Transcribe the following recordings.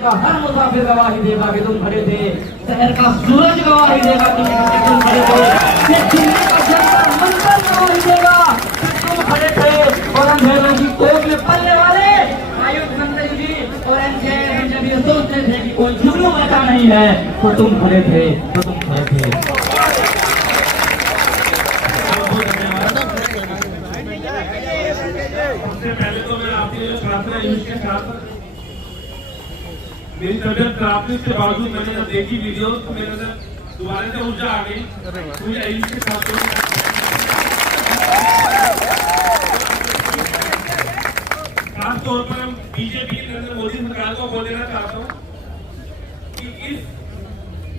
हर मुसाफिर गवाही देगा कि तुम खड़े थे, शहर का सूरज गवाही देगा कि तुम खड़े थे, दिल्ली का जंतर मंतर गवाही देगा कि तुम खड़े थे, और अंधेरों की कोख में पलने वाले आयुध मंत्री जी और एनके जब ये सोचते थे कि कोई जुगनू मचा नहीं है, तो तुम खड़े थे, तो तुम खड़े थे। सबसे पहले तो मैं आपके जो छात्र हैं इसके साथ मेरी तबियत खराब थी, उसके बावजूद मैंने जब देखी वीडियो तो मेरे अंदर दोबारा से ऊर्जा आ गई। मुझे आयुष के साथ खास तौर पर हम बीजेपी नरेंद्र मोदी सरकार को बोल देना चाहता हूँ कि इस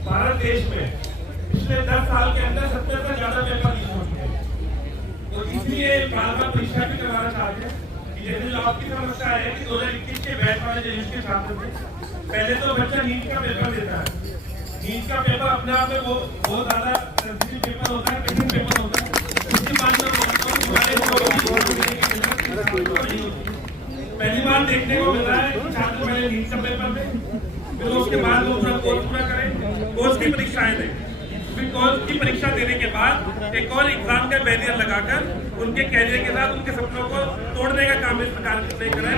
भारत देश में पिछले 10 साल के अंदर 70 से ज्यादा पेपर लीक हो चुके हैं, और इसलिए बार-बार परीक्षा भी करवाना चाहते हैं। जैसे जो आपकी समस्या है कि 2021 के बैच वाले जो इसके छात्र थे, पहले तो बच्चा नीट का पेपर देता है। नीट का पेपर अपने आप में वो बहुत ज्यादा सेंसिटिव पेपर होता है, कठिन पेपर होता है। उसके बाद मैं बोलता हूँ पहली बार देखने को मिल रहा है कि छात्र पहले नीट का पेपर दें, फिर उसके बाद वो अपना कोर्स पूरा करें, कोर्स की परीक्षाएं दें, फिर कोर्स की परीक्षा देने के बाद एक और एग्जाम का बैरियर लगाकर उनके कैरियर के साथ उनके सपनों को तोड़ने का काम इस सरकार ने करा है।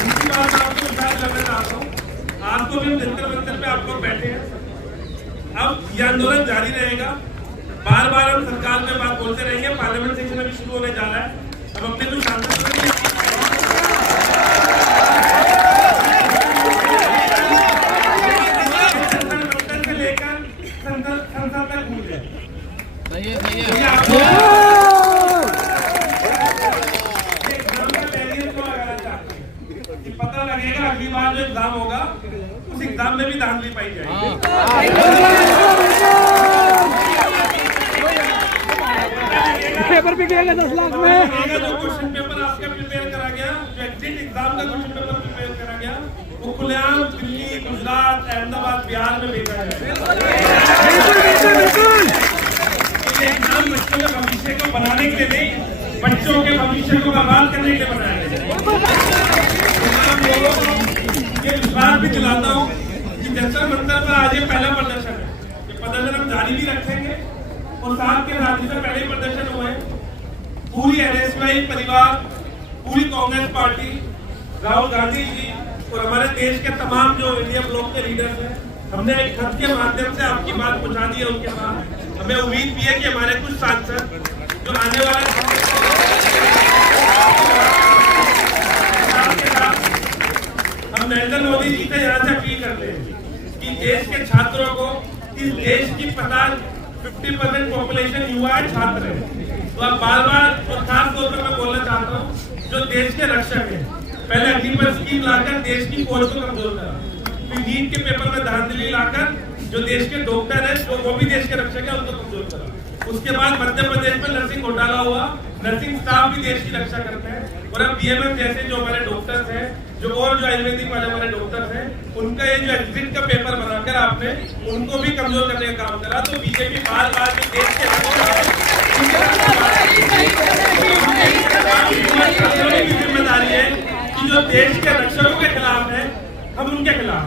दूसरी बात आपको विचार करना चाहता हूँ, आज तो भी हम जंतर मंतर पे आप लोग बैठे हैं, अब यह आंदोलन जारी रहेगा। बार बार हम सरकार में बात बोलते रहेंगे। पार्लियामेंट सेशन अभी शुरू होने जा रहा है। अब अपने जो सांसद से लेकर संसद तक घूम गए, पता लगेगा अगली बार जो एग्जाम होगा उस एग्जाम में भी धांधली पाई जाएगी। पेपर भी गएगा 10 लाख में। जो क्वेश्चन पेपर आपका प्रिपेयर करा गया, जो एग्जिट एग्जाम का क्वेश्चन पेपर प्रिपेयर करा गया, वो खुलेआम दिल्ली, गुजरात, अहमदाबाद, बिहार में भेजा जाएगा। एग्जाम बच्चों के भविष्य को बनाने के लिए नहीं, बच्चों के भविष्य को बर्बाद करने के लिए बनाया गया। ये विश्वास भी दिलाता हूँ कि जंतर मंतर पर आज ये पहला प्रदर्शन है। ये प्रदर्शन हम जारी भी रखेंगे, और साथ के साथ से पहले प्रदर्शन हुए पूरी एनएसयूआई परिवार, पूरी कांग्रेस पार्टी, राहुल गांधी जी और हमारे देश के तमाम जो इंडिया ब्लॉक के लीडर्स हैं, हमने एक खत के माध्यम से आपकी बात पहुंचा दी है उनके पास। हमें उम्मीद भी है कि हमारे कुछ सांसद जो आने वाले हम नरेंद्र मोदी जी से यहाँ से अपील करते हैं कि देश के छात्रों को, इस देश की 50% पॉपुलेशन युवा है, छात्र है, तो आप बार बार और खास तौर पर मैं बोलना चाहता हूँ जो देश के रक्षक हैं, पहले अग्निपथ स्कीम लाकर देश की फौज को कमजोर करा, फिर नीट के पेपर में धांधली लाकर जो देश के डॉक्टर हैं जो वो भी देश के रक्षक है उनको कमजोर करा। उसके बाद मध्य प्रदेश में नर्सिंग घोटाला हुआ, नर्सिंग स्टाफ भी देश की रक्षा करते हैं, और अब बीएमएस जैसे जो हमारे डॉक्टर्स हैं, जो और जो आयुर्वेदिक वाले हमारे डॉक्टर्स हैं, उनका ये जो एग्जिट का पेपर बनाकर आपने उनको भी कमजोर करने का काम करा। तो बीजेपी बार बार जो देश के जिम्मेदारी है कि जो देश के रक्षकों के खिलाफ है हम उनके खिलाफ।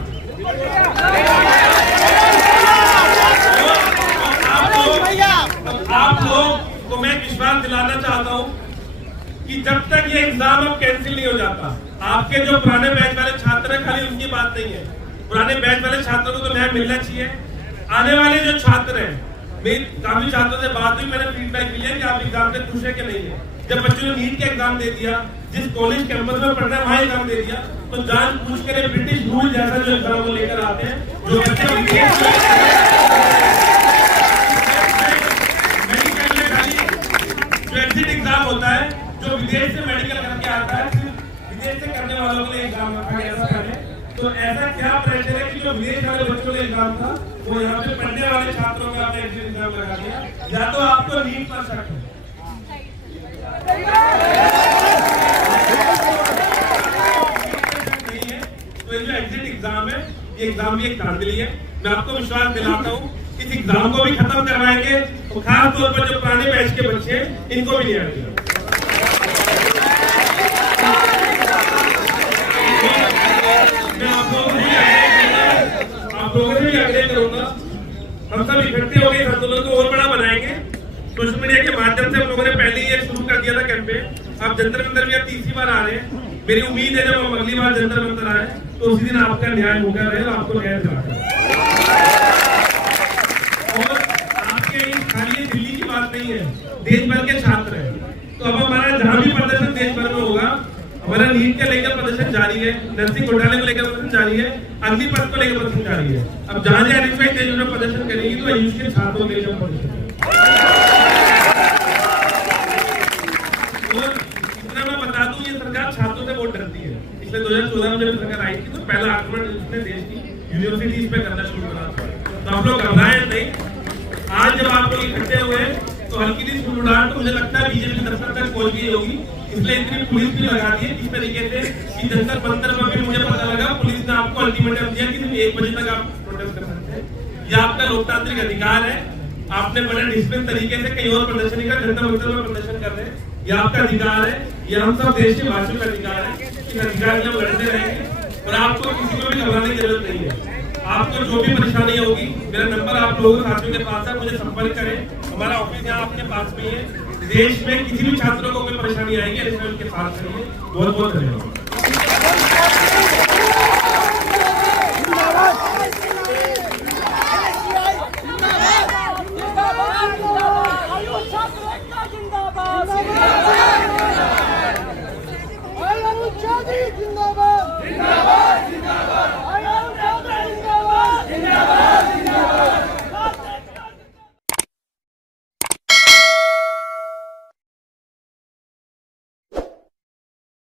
आप लोग को मैं विश्वास दिलाना चाहता हूँ कि जब तक ये एग्जाम अब कैंसिल नहीं हो जाता, आपके जो पुराने बैच वाले छात्र हैं, खाली उनकी बात नहीं है, पुराने बैच वाले छात्रों को तो न्याय मिलना चाहिए। आने वाले जो छात्र हैं, मेरी काफी छात्रों से बात हुई, मैंने फीडबैक लिया कि आप एग्जाम से खुश है कि नहीं है। जब बच्चों ने नीट का एग्जाम दे दिया, जिस कॉलेज कैंपस में पढ़ रहे हैं वहां एग्जाम दे दिया, तो जान पूछ कर ब्रिटिश रूल जैसा जो एग्जाम को लेकर आते हैं, जो एग्जिट एग्जाम होता है, जो विदेश से मेडिकल करके आता है, विदेश से करने वालों के लिए एग्जाम रखा गया। ऐसा करें तो ऐसा क्या प्रेशर है कि जो विदेश वाले बच्चों का एग्जाम था वो यहाँ पे पढ़ने वाले छात्रों का आपने एग्जिट एग्जाम लगा दिया। या तो आपको नीट पर शक है, तो ये जो एग्जिट एग्जाम है, ये एग्जाम भी एक धांधली है। मैं आपको विश्वास दिलाता हूँ इस एग्जाम को भी खत्म करवाएंगे, तो खास तौर पर जो पुराने बैच के बच्चे इनको भी नहीं आएंगे। हम सब इकट्ठे हो गए, इस आंदोलन को और बड़ा बनाएंगे। सोशल मीडिया के माध्यम से हम लोगों ने पहले ही ये शुरू कर दिया था कैंपेन। अब जंतर मंतर भी अब तीसरी बार आ रहे हैं। मेरी उम्मीद है जब हम अगली बार जंतर मंतर आए तो उसी दिन आपका न्याय होकर रहे और आपको न्याय दिलाकर। और आपके खाली दिल्ली की बात नहीं है, देश भर के छात्र हैं। तो अब हमारा जहां भी प्रदर्शन देश भर में होगा, हमारा नीट के लेकर प्रदर्शन जारी है, नर्सिंग घोटाले को लेकर प्रदर्शन जारी है, अग्निपथ को लेकर प्रदर्शन जारी है। अब जहां जहां आइडेंटिफाइड देश में प्रदर्शन करेंगे तो आयुष के छात्रों के लिए प्रदर्शन। और इतना मैं बता दूं, ये सरकार छात्रों से बहुत डरती है। पिछले 2014 में जब सरकार आई थी तो पहला आक्रमण इसने देश की यूनिवर्सिटीज पे करना शुरू करा था। तो आप लोग घबराए नहीं। आज जब आप लोग इकट्ठे हुए तो हल्की सी सुनसुनाहट तो मुझे लगता है बीजेपी दफ्तर तक पहुंच गई होगी, इसलिए इतनी पुलिस भी लगा दी है। इस तरीके से कि जंतर मंतर में भी मुझे पता लगा पुलिस ने आपको अल्टीमेटम दिया कि सिर्फ 1 बजे तक आप प्रोटेस्ट कर सकते हैं। यह आपका लोकतांत्रिक अधिकार है। आपने बड़े डिसिप्लिन तरीके से कहीं और प्रदर्शन नहीं कर, जंतर मंतर में प्रदर्शन कर रहे हैं। यह आपका अधिकार है, यह हम सब देश के वासियों का अधिकार है। इन अधिकार के लिए लड़ते रहेंगे और आपको किसी को भी घबराने की जरूरत नहीं है। आपको जो भी परेशानी होगी, मेरा नंबर आप लोगों के साथियों के पास है, मुझे संपर्क करें। हमारा ऑफिस यहाँ आपके पास में है। देश में किसी भी छात्रों को कोई परेशानी आएगी, ऐसे उनके साथ करिए। बहुत बहुत धन्यवाद। जिंदाबाद।